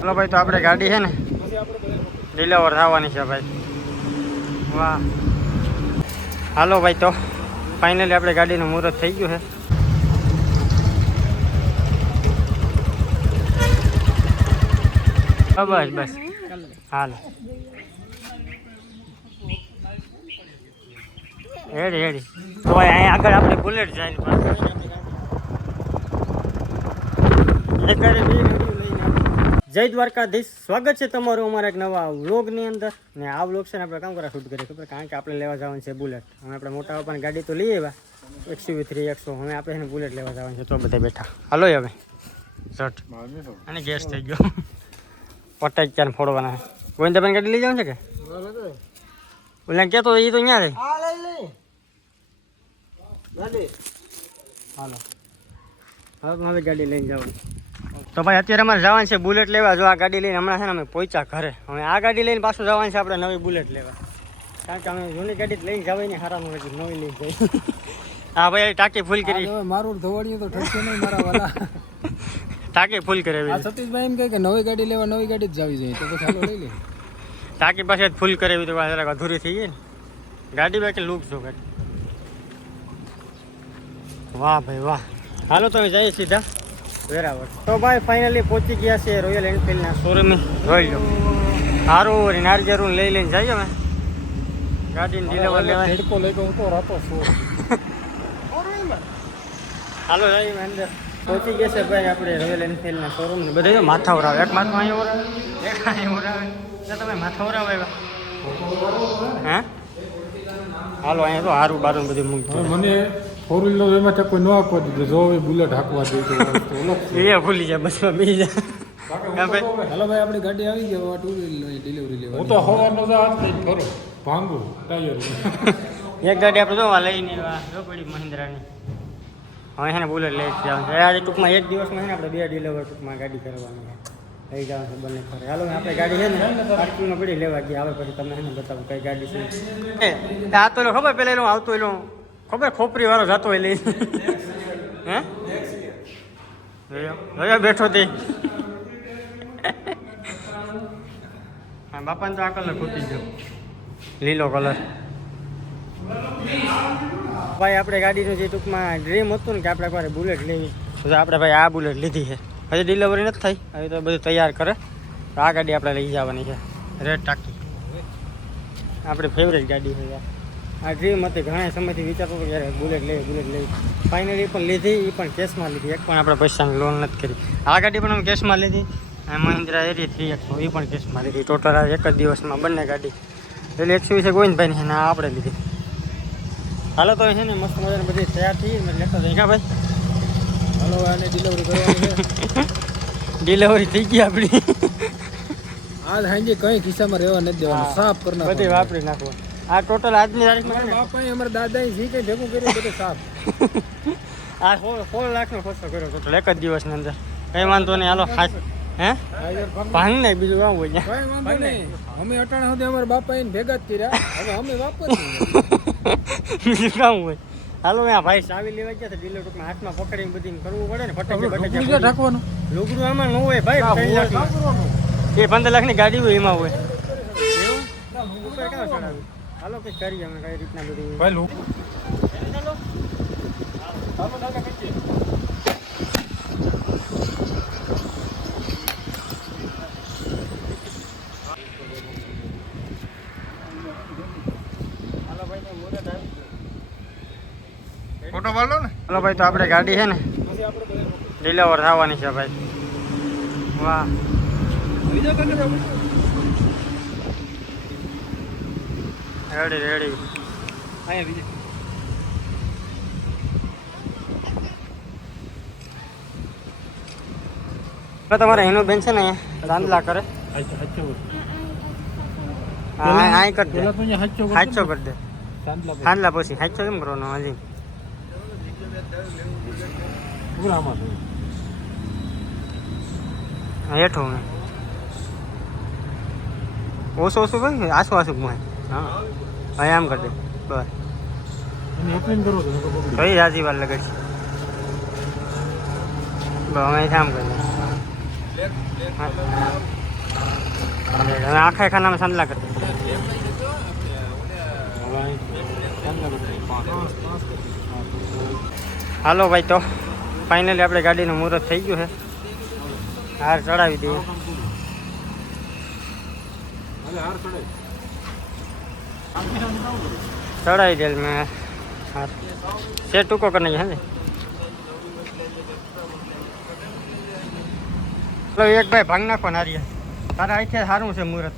ચલો ભાઈ, તો આપણે ગાડી છે ને ડિલિવર થવાની છે ભાઈ. વાહ, હાલો ભાઈ, તો ફાઇનલી આપણે ગાડીનું મુહૂર્ત થઈ ગયું છે. બસ બસ, હાલો હેડી હેડી. તો અહીંયા આગળ આપણે બુલેટ જાય જય દ્વારકાધીશ. સ્વાગત છે તમારું અમારા એક નવા વ્લોગની અંદર. ને આ વ્લોગ છે ને આપણે કામ કરવા શૂટ કરીએ ખબર, કારણ કે આપણે લેવા જવાનું છે બુલેટ. અમે આપણે મોટા બાપાની ગાડી તો લઈ આવ્યા XUV 300. હવે આપણે એને બુલેટ લેવા જવાનું છે. તો બધા બેઠા હાલો હવે ઝટ અને ગેસ થઈ ગયો. પટાઈ ક્યાં ફોડવાના છે. ગોવિંદાભાઈ ગાડી લઈ જવાનું છે કે ઓલા કહેતો એ તો અહીંયા રહી. હાલો હવે મારી ગાડી લઈને જવાનું. તો ભાઈ અત્યારે અમારે જવાનું છે બુલેટ લેવા. જો આ ગાડી લઈને હમણાં છે ને અમે પહોંચ્યા ઘરે. હવે આ ગાડી લઈને પાછું જવાનું છે આપણે નવી બુલેટ લેવા, કારણ કે અમે જૂની ગાડી લઈને જવાય ને હારાનું નવી લઈને જઈએ. હા ભાઈ, ટાંકી ફૂલ કરી. મારું ધોવાડિયું તો ઠરશે નહીં મારા વાલા. ટાંકી ફૂલ કરાવી. સતીશભાઈ એમ કહે કે નવી ગાડી લેવા નવી ગાડી જ જાવી જોઈએ, તો પછી હાલો લઈ લે. ટાંકી પાસે જ ફૂલ કરાવી તો જરાક અધૂરી થઈ ગઈ ને ગાડી. બાકી લુક જો ગાડી. વાહ ભાઈ વાહ. હાલો તો જઈએ સીધા વેરાવળ. તો ભાઈ ફાઇનલી પહોંચી ગયા છે રોયલ એનફિલ્ડના શોરૂમે. જોઈ લો સારું નારિયેરું લઈ લઈને જઈએ અમે ગાડીને ડિલિવર લેવા. ઝેડકો લઈ ગયો તો રાતો શું. હાલો જઈએ અંદર. પહોંચી ગયા છે ભાઈ આપણે રોયલ એનફિલ્ડના શોરૂમ. ને બધા માથા ઓરાવે. એક માથું અહીંયા ઓરાવે, એક અહીંયા ઓરાવે. તમે માથા ઓરાવે હા. હાલો અહીંયા તો હારું બારું બધું મૂકતું. મને ફોર વ્હીલર એમાં કોઈ ન આપવા દીધું. જો હવે બુલેટ હાંકવા દીધું એ ભૂલી જાય બસમાં બી જાય. હાલો ભાઈ, આપણી ગાડી આવી ગઈ. હવે ટુ વ્હીલર ડિલિવરી લેવા. હું તો હવાનો હાથ લઈને ફરો ભાંગું ટાયર. એક ગાડી આપણે જોવા લઈને જો પડી મહિન્દ્રાની. હવે છે ને બુલેટ લઈ જવાનું છે. આજે ટૂંકમાં એક દિવસમાં છે ને આપણે 2 ડિલિવર ટૂંકમાં ગાડી કરવાની છે. લઈ જવાનું છે બંને ખરે. હાલો આપણે ગાડી છે ને પાર્કિંગમાં પડી લેવા ગયા. આવે પછી તમને છે ને બતાવું કઈ ગાડી છે. આ તો ખબર પેલા એનું આવતું એનું ખબર ખોપરી વાળો જતો હોય લઈ. હે બેઠો તે. હા બાપાને તો આ કલર ખૂટી ગયો, લીલો કલર. ભાઈ આપણે ગાડીનું જે ટૂંકમાં ડ્રીમ હતું ને કે આપણે એકવાર બુલેટ લેવી, તો આપણે ભાઈ આ બુલેટ લીધી છે. હજી ડિલિવરી નથી થઈ, હવે તો બધું તૈયાર કરે. તો આ ગાડી આપણે લઈ જવાની છે. રેડ ટાંકી આપણી ફેવરેટ ગાડી છે યાર. આ ડ્રીમ હતી, ઘણા સમયથી વિચારતો હતો કે બુલેટ લેવી. ફાઇનલી પણ લીધી, એ પણ કેશમાં લીધી. એક પણ આપણે પૈસાની લોન નથી કરી. આ ગાડી પણ અમે કેશમાં લીધી. મહિન્દ્રા એરી 300 એ પણ કેશમાં લીધી. ટોટલ આ એક જ દિવસમાં બંને ગાડી. એટલે XUV છે ગોવિંદભાઈ ને આ આપણે લીધી. હાલો તો છે ને મસ્ત મજાની બધી તૈયાર થઈ લેતા જઈ. ભાઈ હાલો આને ડિલિવરી કરવાની છે. ડિલિવરી થઈ ગઈ આપણી. આજ સાંજે કઈ ખિસ્સામાં રહેવા નથી દેવાનું, સાફ કરી નાખવાનું, બધી વાપરી નાખવું. આ ટોટલ આજની તારીખમાં બાપા અમારા દાદા જે કઈ ભેગું કર્યું બધું સાફ. આ 16 લાખનો ખર્ચો કર્યો ટોટલ એક જ દિવસની અંદર. કઈ વાંધો નહીં. હાલો ખાસ હે ભાંગ નહીં, બીજું કામ હોય કઈ વાંધો નહીં. અમે અટાણા સુધી અમારા બાપા એને ભેગા જ કર્યા, હવે અમે વાપરીએ. બીજું કામ હોય. હાલો આ ભાઈ ચાવી લેવા ગયા ડીલર ટૂંકમાં હાથમાં પકડીને બધી કરવું પડે ને. ફટાકે ઢાંકવાનું લુગડું આમાં ન હોય ભાઈ. 15 લાખની ગાડી હોય એમાં હોય. હાલો કઈ કરીએ અમે કઈ રીતના બધું ભાઈ. ફોટો પાડો ને. હાલો ભાઈ, તો આપણે ગાડી છે ને ડિલિવર થવાની છે ભાઈ. વાહ રેડી રેડી. તમારે એનું બેન છે ને રાંધલા કરે. હા કરી દે, હાચો કરી દે. રાંધલા પછી હાચો કેમ કરવાનો હજી હેઠું ઓછું ભાઈ. આસુ હા ભાઈ આમ કરી દે બસ. કઈ રાજી વાર લગાડ છે અમે આમ કરી દે. આખા ખાનામાં સાંદલા કરતા હાલો ભાઈ તો ફાઇનલી આપણે ગાડીનું મુહૂર્ત થઈ ગયું છે હાર ચડાવી દઈએ ચડાવી દે મેં હાર છે ટૂંકો કરી હે ને ચલો એક ભાઈ ભાંગ નાખો નારિયા તારા અહીંથી સારું છે મુહૂર્ત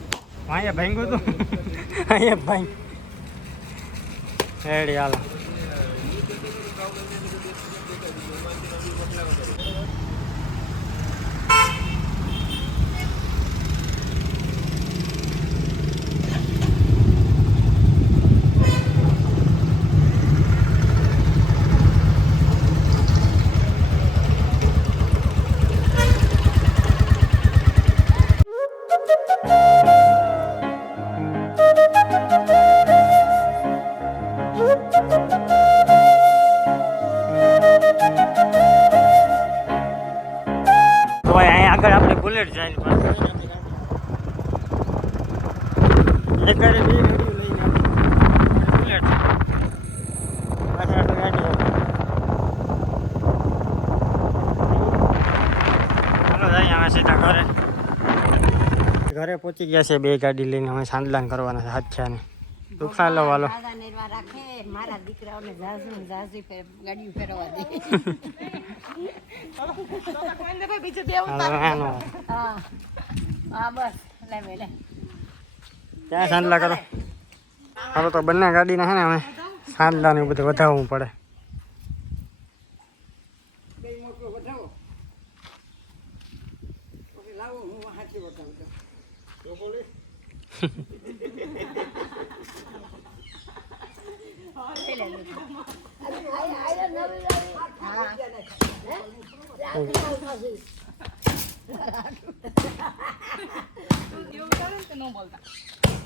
અહીંયા ભાંગ્યું હતું અહીંયા ભાંગ રેડી હાલો આગળ આપણે બુલેટ જાય એક ગાડી બે ગાડીઓ લઈને બુલેટ પાછળ આપણે ગાડી ચાલો જાય અમે સીધા ઘરે પહોંચી ગયા છે બે ગાડી લઈને અમે સાંદલાન કરવાના છે હાથ્યાને દુખાન લો વાલો મારા દીકરાઓને ગાડીઓ ફેરવા દે ક્યાં સાંદલા કરો હવે તો બંને ગાડીના છે ને અમે સાંદલા ને બધું વધાવવું પડે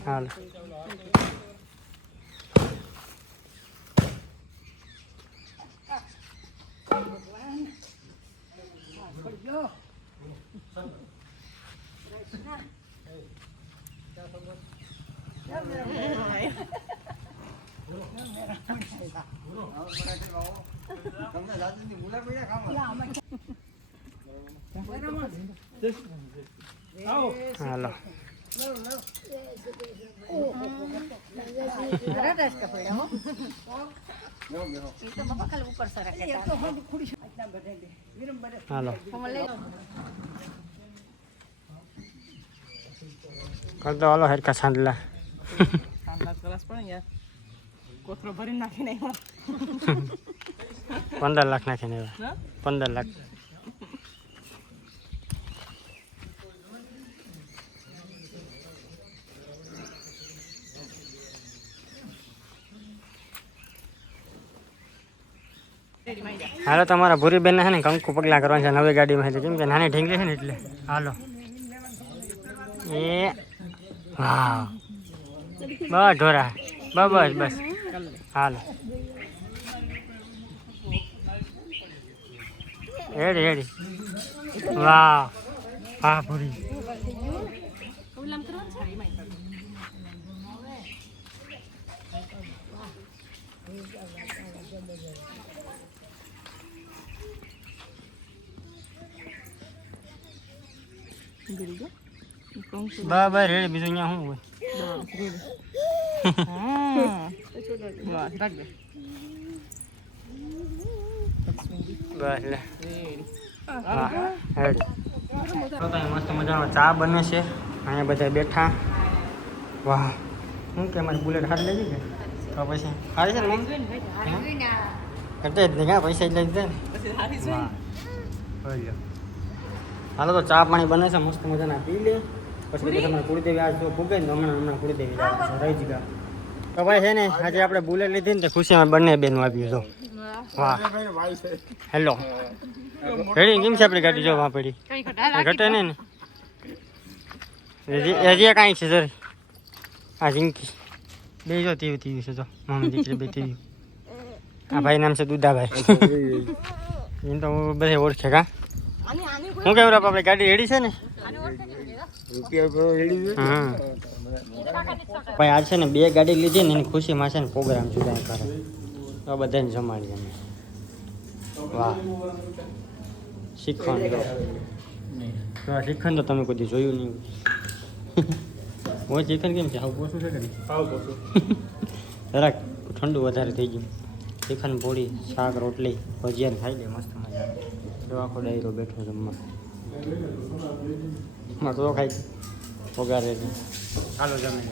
હાલ હાલો હાલો કરતો હાલો હરકા સાંદલા કોથરો ભરી નાખીને 15 લાખ નાખીને 15 લાખ હાલો તમારા ભૂરી બેન છે ને કંકુ પગલા કરવાના છે નવી ગાડીમાં છે કેમ કે નાની ઢીંગલી છે ને એટલે હાલો એ હા બસ ઢોરા બસ બસ હાલો હેડી હેડી વાહ હા ભૂરી બરાબર રેડી બીજું અહીંયા શું હોય બસ લે હા રેડી મસ્ત મજાનો ચા બને છે અહીંયા બધા બેઠા વાહ શું કે અમારી બુલેટ હાથ લઈ ગઈ તો પછી હારી છે ને ઘટે જ નહીં હા પૈસા જ લઈ દે ને હાલો તો ચા પાણી બને છે મસ્ત મજાના પી લે પછી તમારે કુળદેવી આજ તો ભૂગે ને હમણાં કુળદેવી રહી જ ગયા તો ભાઈ છે ને આજે આપણે બુલેટ લીધી ને તો ખુશીમાં બંને બેનું આવ્યું છો વાહ હેલો રેડી કેમ છે આપણી ગાડી જો વાં પડી ઘટે નહીં ને હજી કાંઈ છે સર આ ઝીંકી બે જો તીવી તીવી છે તો મમ્મી દીકરી બે તીવી આ ભાઈ નામ છે દુદાભાઈ એને તો બધે ઓળખે કા હું કેવું આપણે ગાડી રેડી છે ને હા ભાઈ આજ છે ને 2 ગાડી લીધી ને એની ખુશીમાં છે ને પ્રોગ્રામ જુદા કરે તો બધાને જમાડી અમે વાહ શીખવાનું શીખવાનું તો તમે કોઈ જોયું નહીં હું ચિકન કેમ છે આવું પોસું છે કે જરાક ઠંડુ વધારે થઈ ગયું ચિકન પૂરી શાક રોટલી ભજીયા ખાઈ લે મસ્ત મજા તો આખો ડાયરો બેઠો જમવા તો ખાઈ પગારે ચાલો જમે